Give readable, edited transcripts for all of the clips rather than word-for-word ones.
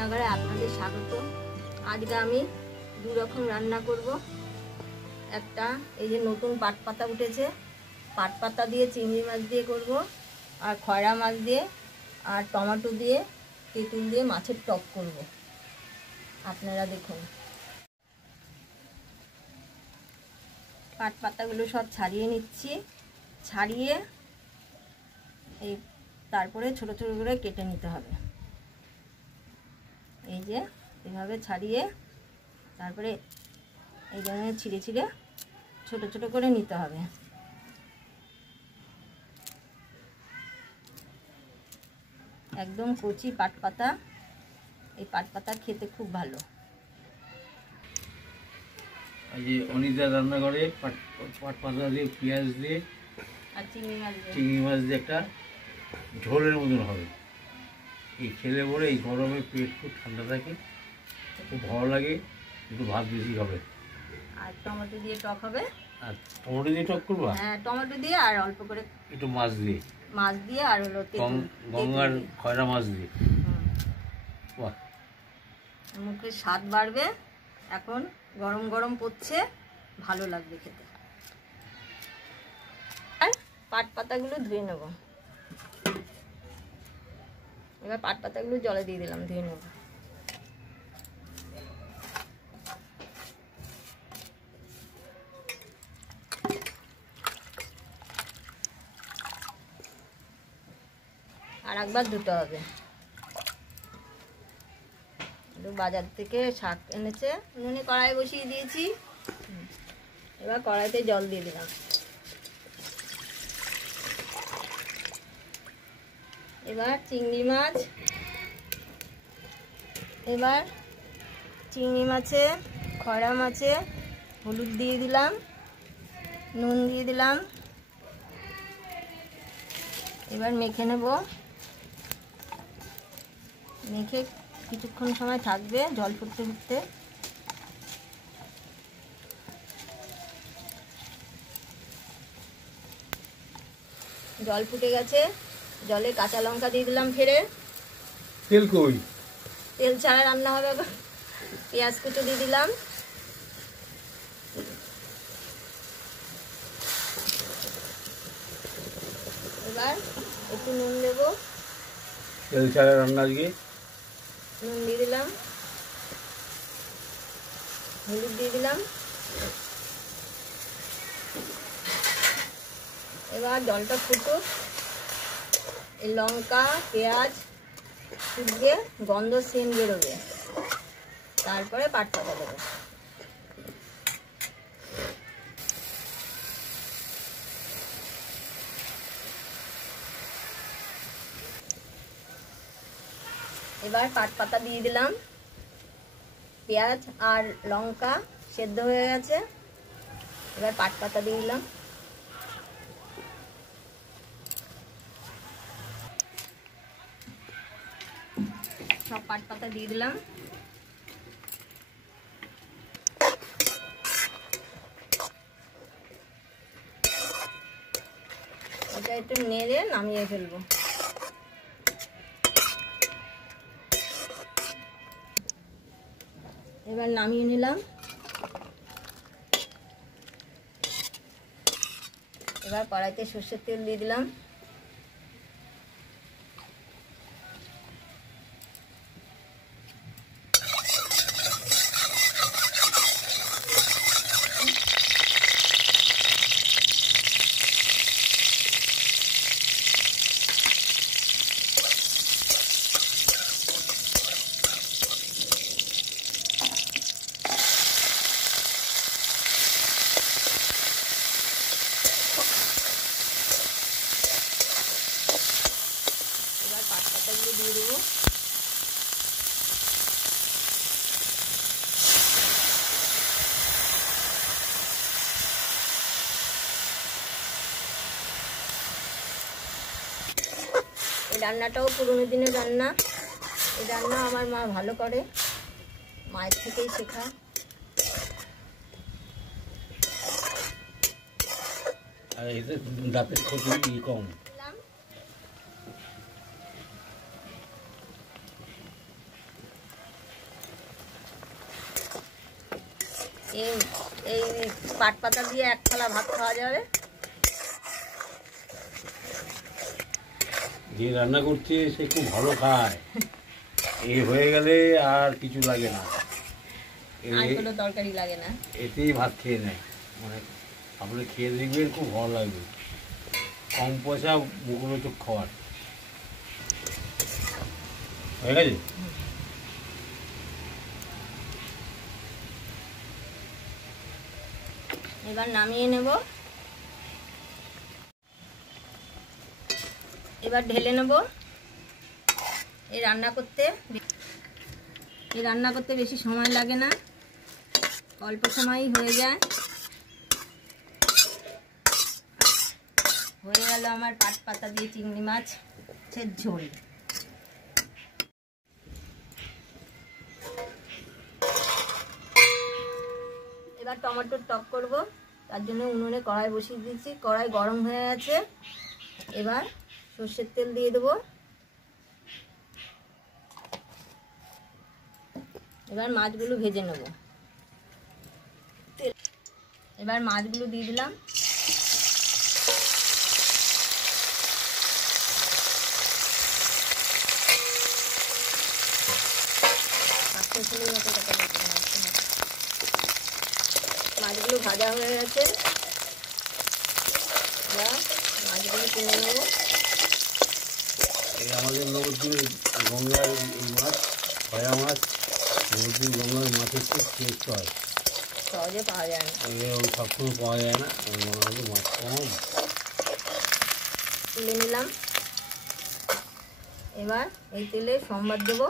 রান্নাঘরে আপনাদের স্বাগত। আজকে আমি দু রকম রান্না করব। একটা এই যে নতুন পাট পাতা উঠেছে, পাট পাতা দিয়ে চিংড়ি মাছ দিয়ে করব, আর খয়রা মাছ দিয়ে আর টমেটো দিয়ে তেঁতুল দিয়ে মাছের টক করব। আপনারা দেখুন। পাট পাতাগুলো সব ছাড়িয়ে নিচ্ছি, ছাড়িয়ে এই তারপরে ছোট ছোট করে কেটে নিতে হবে। এই যে এভাবে ছাড়িয়ে তারপরে এই ধরনের ছিঁড়ে ছিঁড়ে ছোট ছোট করে নিতে হবে। একদম কচি পাট পাতা, এই পাট পাতা খেতে খুব ভালো। এই যে অনিতা রান্না করে পাট পাতা দিয়ে পেঁয়াজ দিয়ে আর চিংড়ি মাছ দিয়ে একটা ঝোলের মতন হবে। এই খেলে পরে এই গরমে পেট খুব ঠান্ডা থাকে, খুব ভালো লাগে। একটু ভাত বেশি হবে। আর টমেটো দিয়ে টক হবে। আর টমেটো দিয়ে টক করবা? হ্যাঁ, টমেটো দিয়ে আর অল্প করে একটু মাছ দিয়ে আর হলো গঙ্গার খয়রা মাছ দিয়ে। বাহ, মুখে স্বাদ বাড়বে। এখন গরম গরম পড়ছে, ভালো লাগবে খেতে। আর পাট পাতাগুলো ধুয়ে নেব। এবার পাট পাতাগুলো জলে দিয়ে দিলাম, ধুয়ে নেব। আর একবার ধুতে হবে। বাজার থেকে শাক এনেছে, উনুনে কড়াই বসিয়ে দিয়েছি। এবার কড়াইতে জল দিয়ে দিলাম। এবার চিংড়ি মাছে খয়রা মাছে হলুদ দিয়ে দিলাম, নুন দিয়ে দিলাম। এবার মেখে নেব। মেখে কিছুক্ষণ সময় থাকবে জল ফুটতে ফুটতে। জল ফুটে গেছে, জলে কাঁচা লঙ্কা দিয়ে দিলাম ফেরে। তেল কই? তেল ছাড়া রান্না হবে। পেঁয়াজ কুচো দিয়ে দিলাম। এবার একটু নুন দেবো। তেল ছাড়া রান্না আজকে। নুন দিয়ে দিলাম, হলুদ দিয়ে দিলাম। এবার জলটা ফুটুক, এই লঙ্কা পেঁয়াজ ফুটবে, গন্ধ সেন্ট বেরোবে, তারপরে পাট পাতা দেবো। এবার পাট পাতা দিয়ে দিলাম। পেঁয়াজ আর লঙ্কা সেদ্ধ হয়ে গেছে। এবার পাট পাতা দিয়ে দিলাম। সব পাট পাতা দিয়ে দিলাম। এটা একটু নেড়ে নামিয়ে ফেলবো। এবার নামিয়ে নিলাম। এবার কড়াইতে সর্ষের তেল দিয়ে দিলাম। পাট পাতাগুলো দিয়ে দেবো। এই রান্নাটাও পুরোনো দিনের রান্না। এই রান্না আমার মা ভালো করে, মায়ের থেকেই শেখা। আর এতে দাঁতের ক্ষতি কম। এই এই পাট পাতা দিয়ে এক থালা ভাত খাওয়া যাবে। যে রান্না করছে সে খুব ভালো খায়, এই হয়ে গেলে আর কিছু লাগে না, আর কোনো তরকারি লাগে না, এতেই ভাত খেয়ে নেয়। মানে আপনি খেয়ে দেখবেন, খুব ভালো লাগবে, কম পয়সা মুখরোচক খাওয়ার। হয়ে গেছে? এবার নামিয়ে নেব। এবার ঢেলে নেব। এই রান্না করতে বেশি সময় লাগে না, অল্প সময়ই হয়ে যায়। হয়ে গেল আমার পাট পাতা দিয়ে চিংড়ি মাছের ঝোল। এবার টমেটোর টক করব, তার জন্য উনুনে কড়াই বসিয়ে দিয়েছি। কড়াই গরম হয়ে গেছে। এবার সর্ষের তেল দিয়ে দেবো। এবার মাছগুলো ভেজে নেব। এবার মাছগুলো দিয়ে দিলাম। মাছগুলো ভাজা হয়ে গেছে। এবার মাছগুলো কিনে নেব। এই আমাদের নবদ্বীপের গঙ্গার এই মাছ, ভয়া মাছ, নবদ্বীপ গঙ্গার মাছের খুব টেস্ট হয়, সহজে পাওয়া যায় না, সবসময় পাওয়া যায় না। মাছ কম তুলে নিলাম। এবার এই তেলে সম্বাদ দেবো।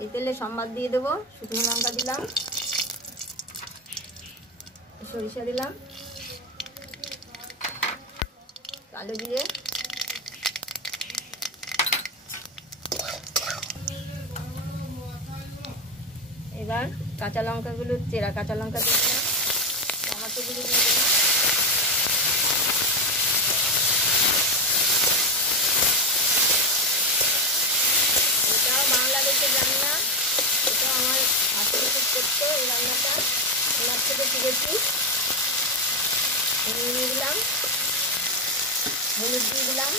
এই তেলে সম্বাদ দিয়ে দেবো। শুকনো লঙ্কা দিলাম, সরিষা দিলাম, কালো জিরে, এবার কাঁচা লঙ্কাগুলো, চেরা কাঁচা লঙ্কা দিয়ে দিলাম, টমেটোগুলো দিয়ে দিলাম। এটাও বাংলাদেশের রান্না, এটা আমার হাতের খুব করতো এই রান্নাটা, ওনার থেকে শিখেছি। দিয়ে দিলাম, হলুদ দিয়ে দিলাম।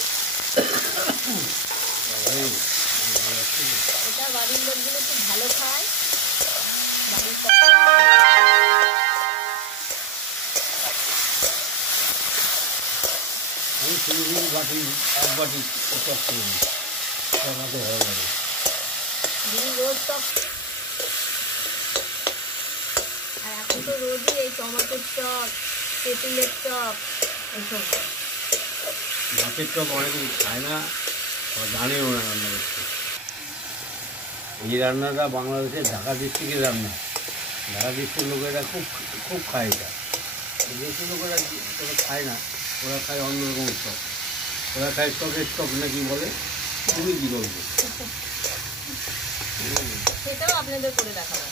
এটা বাড়ির লোকগুলো খুব ভালো খায়। বাড়ির আমি শুধু বাটি, এক বাটি টক করে নিই, আমাকে ভালো লাগে। রোজ টক, আর এখন তো রোজই এই টমেটোর টক, তেঁতুলের টক, এইসব। মাছের টক অনেকে খায় না বা জানেও না রান্না করতে। এই রান্নাটা বাংলাদেশের ঢাকা ডিস্ট্রিক্টের রান্না। ঢাকা ডিস্ট্রিক্টের লোকেরা খুব খুব খায় এটা। দেশের লোকেরা তোরা খায় না, ওরা খায় অন্যরকম টক। ওরা খায় টকের টক নাকি বলে, তুমি কী করবে? সেটাও আপনাদের করে দেখাবো।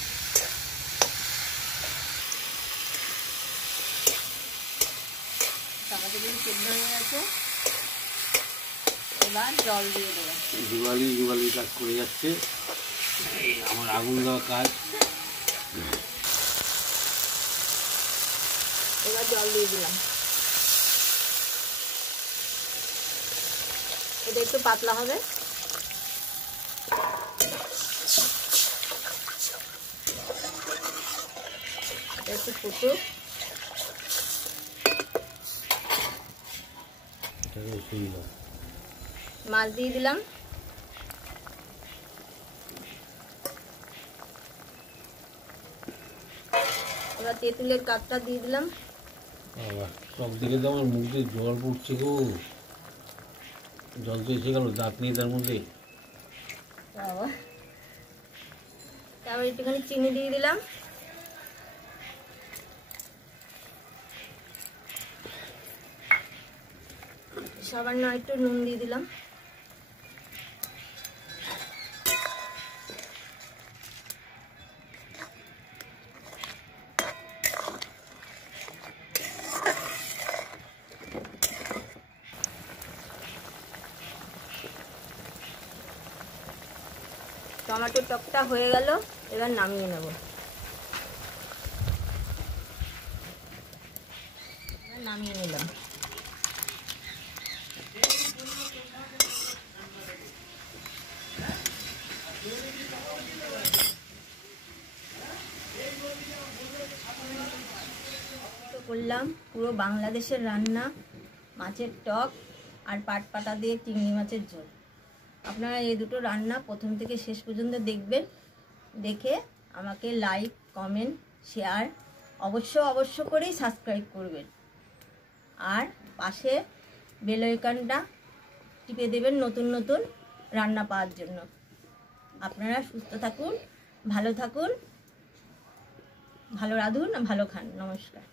টমেটোগুলো সেদ্ধ হয়ে গেছে। এবার জল দিয়ে দেবো। যুগালি কাজ করে যাচ্ছে, এই আমার আগুন দেওয়া কাজ। এবার জল দিয়ে দিলাম। এটা একটু পাতলা হবে। একটু ফুটুক। মাছ দিয়ে দিলাম। এবার তেঁতুলের কাপটা দিয়ে দিলাম। সব দিকে তো আমার মুখ দিয়ে জল পড়ছে গো, জল তো এসে গেল, দাঁত নেই তার মধ্যে। তারপর একটুখানি চিনি দিয়ে দিলাম। সামান্য একটু নুন দিয়ে দিলাম। টমেটোর টকটা হয়ে গেল, এবার নামিয়ে নেব। নামিয়ে নিলাম। করলাম পুরো বাংলাদেশের রান্না, মাছের টক আর পাট পাতা দিয়ে চিংড়ি মাছের ঝোল। আপনারা এই দুটো রান্না প্রথম থেকে শেষ পর্যন্ত দেখবেন, দেখে আমাকে লাইক, কমেন্ট, শেয়ার অবশ্য করেই সাবস্ক্রাইব করবেন। আর পাশে বেল আইকনটা টিপে দেবেন নতুন নতুন রান্না পাওয়ার জন্য। আপনারা সুস্থ থাকুন, ভালো থাকুন, ভালো রাঁধুন, ভালো খান। নমস্কার।